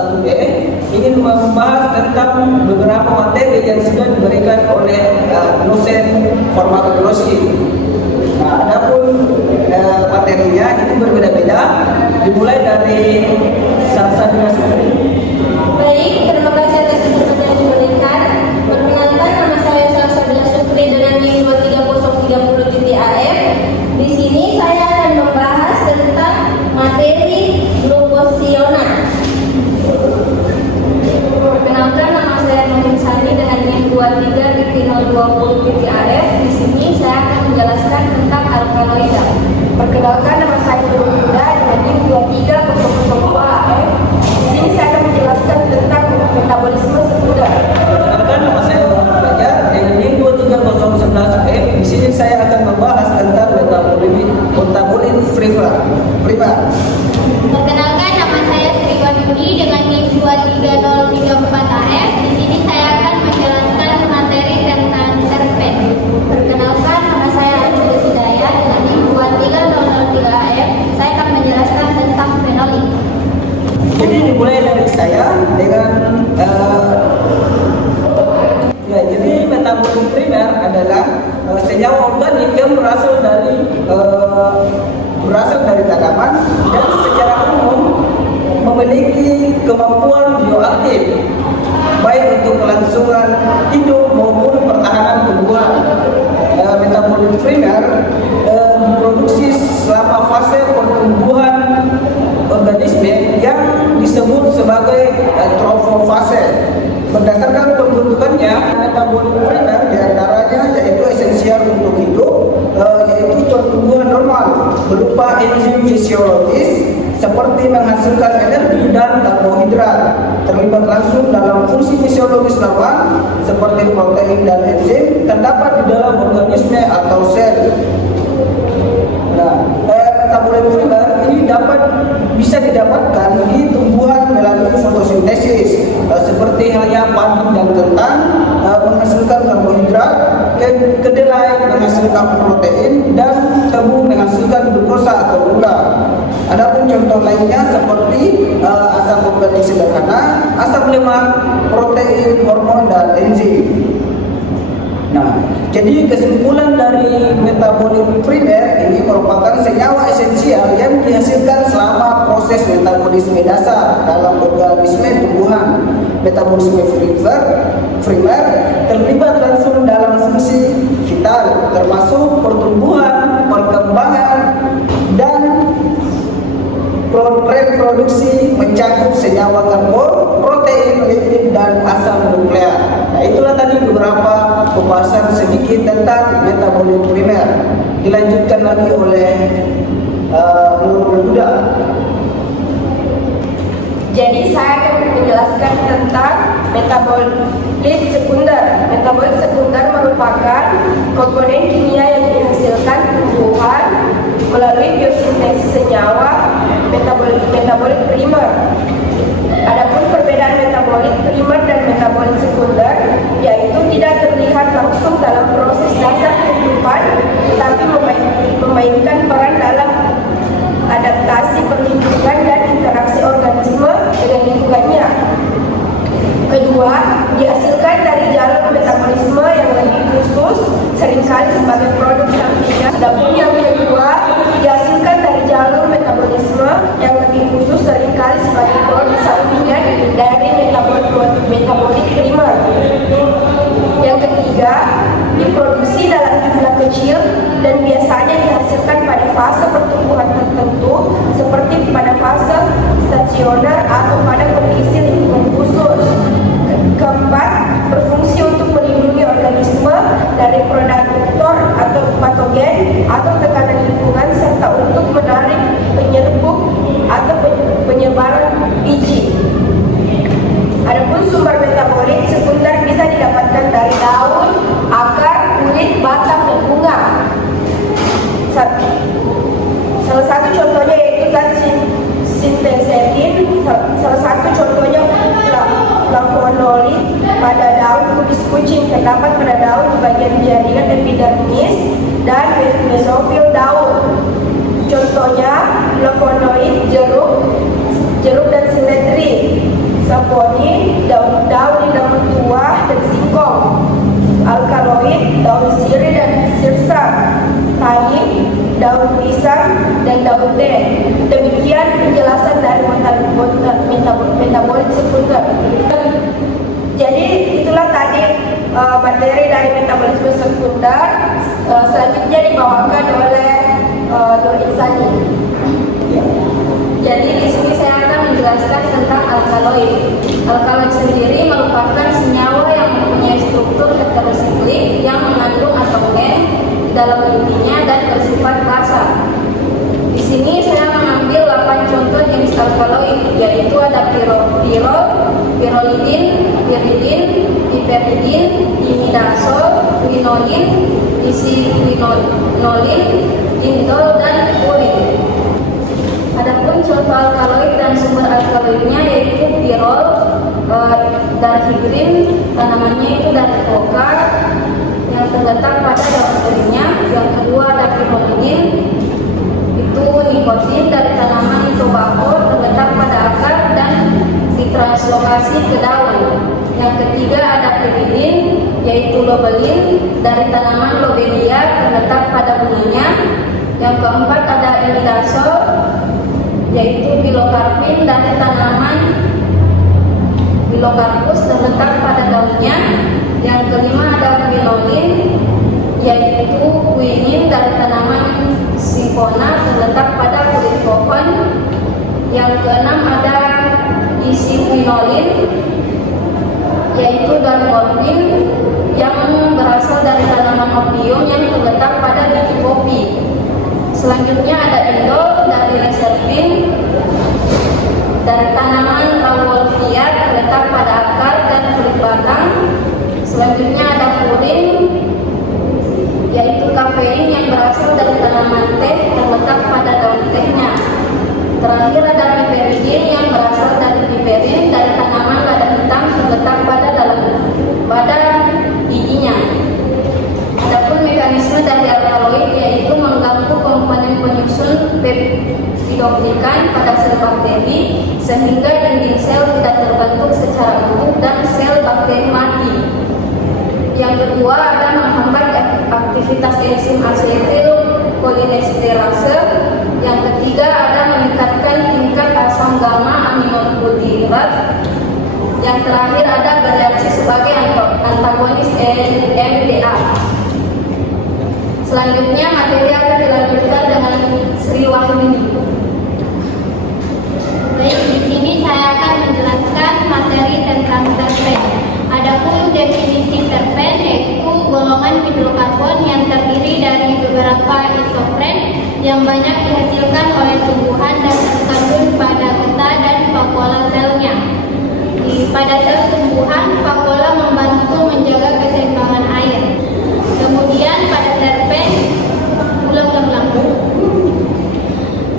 1E ingin membahas tentang beberapa materi yang sudah diberikan oleh dosen farmakologi. Nah, adapun materinya itu berbeda-beda, dimulai dari Salsabila Supri. Baik, terima kasih atas kesempatan yang diberikan. Perkenalkan, nama saya Salsabila Supri dengan NIM 23030.AF. Di sini saya akan membahas tentang materi glukosionat. Perkenalkan, nama saya Nurul Sani dengan NIM 23.020.AF. Di sini saya akan menjelaskan tentang alkaloida. Perkenalkan, nama saya Nurul Huda dengan NIM 23.000.AF. Di sini saya akan menjelaskan tentang metabolisme sekunder. Perkenalkan, nama saya Muhammad Fajar dengan NIM 23011F. Di sini saya akan membahas tentang metabolit primer. Perkenalkan, nama saya Sri Wahyudi dengan NIM 23034AF. Di sini saya akan menjelaskan materi tentang terpen. Perkenalkan, nama saya Ajul Hidayah dengan NIM 23003AF. Saya akan menjelaskan tentang fenolik. Jadi dimulai dari saya dengan jadi metabolit primer adalah senyawa organik yang berasal dari tanaman dan secara umum memiliki kemampuan bioaktif baik untuk kelangsungan hidup maupun pertahanan tumbuhan. Metabolit primer diproduksi selama fase pertumbuhan organisme yang disebut sebagai trofofase. Berdasarkan pembentukannya, metabolit primer diantaranya yaitu esensial untuk hidup, yaitu tumbuhan normal berupa enzim fisiologis seperti menghasilkan energi dan karbohidrat, terlibat langsung dalam fungsi fisiologis lawan seperti protein dan enzim terdapat di dalam organisme atau sel. Nah, metabolit primer ini bisa didapatkan di tumbuhan melalui fotosintesis, seperti halnya padi dan ketan menghasilkan karbohidrat, kedelai menghasilkan protein, dan tebu menghasilkan glukosa atau gula. Adapun contoh lainnya seperti asam organik sederhana, asam lemak, protein, hormon, dan enzim. Nah, jadi kesimpulan dari metabolit primer ini merupakan senyawa esensial yang dihasilkan selama proses metabolisme dasar dalam organisme tumbuhan. Metabolisme primer terlibat langsung dalam fungsi vital, termasuk pertumbuhan, perkembangan, dan reproduksi, mencakup senyawa karbon, protein, lipid, dan asam nuklear. Nah, itulah tadi beberapa pembahasan sedikit tentang metabolit primer. Dilanjutkan lagi oleh Nurul Huda. Jadi saya akan menjelaskan tentang metabolit sekunder. Metabolit sekunder merupakan komponen kimia yang dihasilkan tumbuhan melalui biosintesis senyawa metabolit primer. Adapun perbedaan metabolit primer dan metabolit sekunder yaitu tidak terlihat langsung dalam proses dasar kehidupan, tetapi memainkan peran dalam adaptasi perlindungan dan interaksi organisme dengan lingkungannya. Kedua, dihasilkan dari jalur metabolisme yang lebih khusus, seringkali sebagai produk sampingan. Adapun yang kedua, dihasilkan dari jalur metabolisme yang lebih khusus, seringkali sebagai produk sampingan dari metabolit primer. Yang ketiga, diproduksi dalam jumlah kecil dan biasanya dihasilkan pada fase pertumbuhan tertentu, seperti pada fase stasioner atau pada kondisi lingkungan khusus. Keempat, berfungsi untuk melindungi organisme dari predator atau patogen atau tekanan lingkungan, serta untuk menarik penyerbuk atau penyebaran biji. Adapun sumber metabolit sekunder bisa didapatkan dari daun, akar, kulit, batang, dan bunga. Salah satu contohnya yaitu zat sintesetin, salah satu contohnya flavonoid pada daun kubis kucing, terdapat pada daun di bagian jaringan epidermis dan mesofil daun. Contohnya flavonoid jeruk dan seledri. metabolit sekunder. Jadi itulah tadi materi dari metabolisme sekunder. Selanjutnya dibawakan oleh Nur Insani. Jadi di sini saya akan menjelaskan tentang alkaloid. Alkaloid sendiri merupakan senyawa yang mempunyai struktur heterosiklik yang mengandung atomen dalam intinya dan bersifat basa. Di sini saya mengambil 8 contoh jenis alkaloid, yaitu ada pirol, pirolidin, piridin, piperidin, imidazol, quinolin, isiquinolin, indol, dan urin. Adapun contoh alkaloid dan sumber alkaloidnya yaitu pirol, darhidrin, tanamannya itu dari koka yang terletak pada daun keringnya. Yang kedua ada pirolidin, itu nikotin dari tanaman tobacco terletak pada akar dan ditranslokasi ke daun. Yang ketiga ada piridin, yaitu lobelin dari tanaman lobelia terletak pada bunganya. Yang keempat ada imidazol, yaitu pilokarpin dari tanaman pilokarpus terletak pada daunnya. Yang kelima ada quinolin, yaitu quinin dari tanaman sipona terletak pada kulit pohon. Yang keenam ada isiquinolin, yaitu dalmorfin yang berasal dari tanaman opium yang terletak pada biji kopi. Selanjutnya ada indol dari reserpin dari tanaman Rauwolfia terletak pada akar dan kulit batang. Selanjutnya ada purin, yaitu kafein yang berasal dari tanaman teh terletak pada daun tehnya. Terakhir ada piperidin yang berasal dari piperin dari tanaman lada hitam terletak pada bijinya. Adapun mekanisme dari alkaloid yaitu mengganggu komponen penyusun peptidoglikan pada sel bakteri sehingga dinding sel tidak terbentuk secara utuh dan sel bakteri mati. Yang kedua ada menghambat aktivitas enzim asetil kolinesterase. Yang ketiga ada meningkatkan tingkat asam gamma aminobutirat. Yang terakhir ada bereaksi sebagai antagonis NMDA. Selanjutnya materi akan dilanjutkan dengan Sri Wahyuni. Baik, di sini saya akan menjelaskan materi tentang terpen. Adapun definisi terpen yaitu golongan hidrokarbon yang terdiri dari beberapa isopren yang banyak dihasilkan oleh tumbuhan dan terkandung pada getah dan vakuola selnya. Pada sel tumbuhan, vakuola membantu menjaga keseimbangan air. Kemudian pada terpen,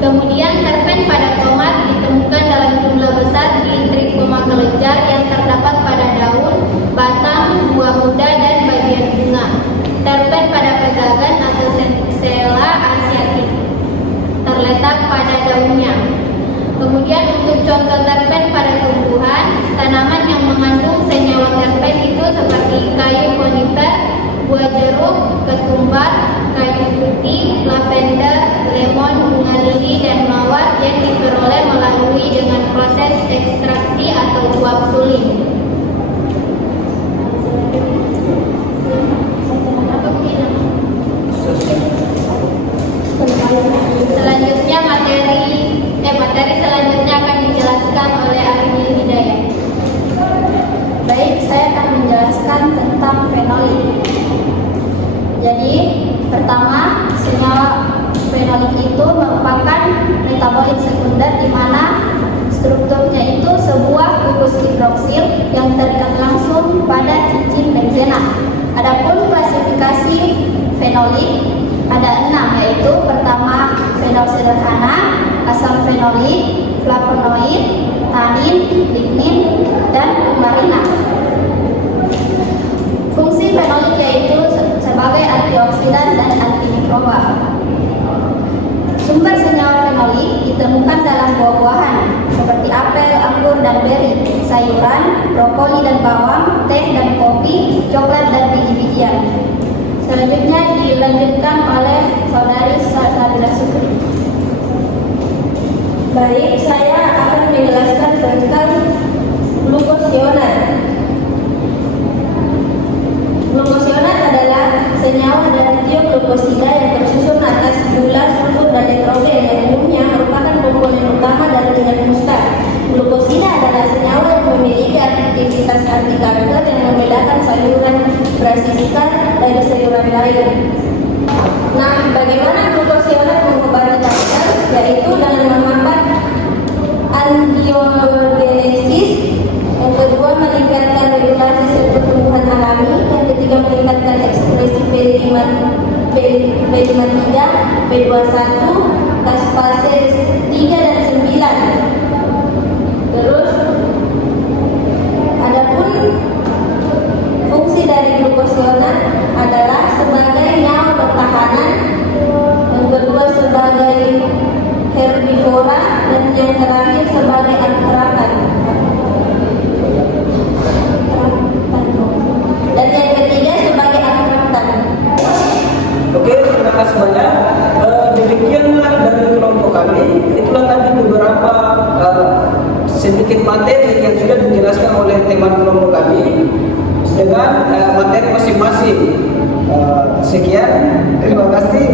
Kemudian terpen pada tomat ditemukan dalam jumlah besar di trikoma kelenjar yang terdapat pada daun, batang, buah muda, dan bagian bunga. Terpen pada pegagan atau Sela asiatic terletak pada daunnya. Kemudian untuk contoh terpen pada tumbuhan, tanaman yang mengandung senyawa terpen itu seperti kayu konifer, buah jeruk, ketumbar, kayu putih, lavender, lemon, bunga lili, dan mawar yang diperoleh melalui dengan proses ekstraksi atau uap suling. Selanjutnya materi selanjutnya akan dijelaskan oleh Arini Hidayat. Baik, saya akan menjelaskan tentang fenolik. Jadi, pertama, senyawa fenolik itu merupakan metabolit sekunder di mana strukturnya itu sebuah gugus hidroksil yang terikat langsung pada cincin benzena. Adapun klasifikasi fenolik ada 6, yaitu pertama fenol sederhana, asam fenolik, flavonoid, tanin, lignin, dan kumarina. Fungsi fenolik yaitu sebagai antioksidan dan antimikroba. Sumber senyawa fenolik ditemukan dalam buah-buahan seperti apel, anggur, dan beri, sayuran, brokoli dan bawang, teh dan kopi, coklat dan biji-bijian. Selanjutnya dilanjutkan oleh Saudari Salsabila Sukri. Baik, saya akan menjelaskan tentang glukosionat. Glukosionat adalah senyawa dari tioglukosida yang tersusun atas gula, sulfur, dan nitrogen yang umumnya merupakan komponen utama dari minyak mustard. Glukosida adalah senyawa yang memiliki aktivitas anti kanker yang membedakan sayuran brasisikan dari sayuran lain. Nah, bagaimana glukosionat mengobati kanker? Yaitu dengan menghambat angiogenesis, yang kedua meningkatkan regulasi sel pertumbuhan alami, yang ketiga meningkatkan ekspresi B53, B21, caspase 3 dan 9. Terus adapun fungsi dari glukosionat adalah sebagai nyawa pertahanan, yang kedua sebagai herbivora, dan yang terakhir sebagai antirakan. Dan yang ketiga sebagai antirakan. Oke, terima kasih banyak. Demikianlah dari kelompok kami. Itulah tadi beberapa sedikit materi yang sudah dijelaskan oleh teman kelompok kami dengan materi masing-masing. Sekian, terima kasih.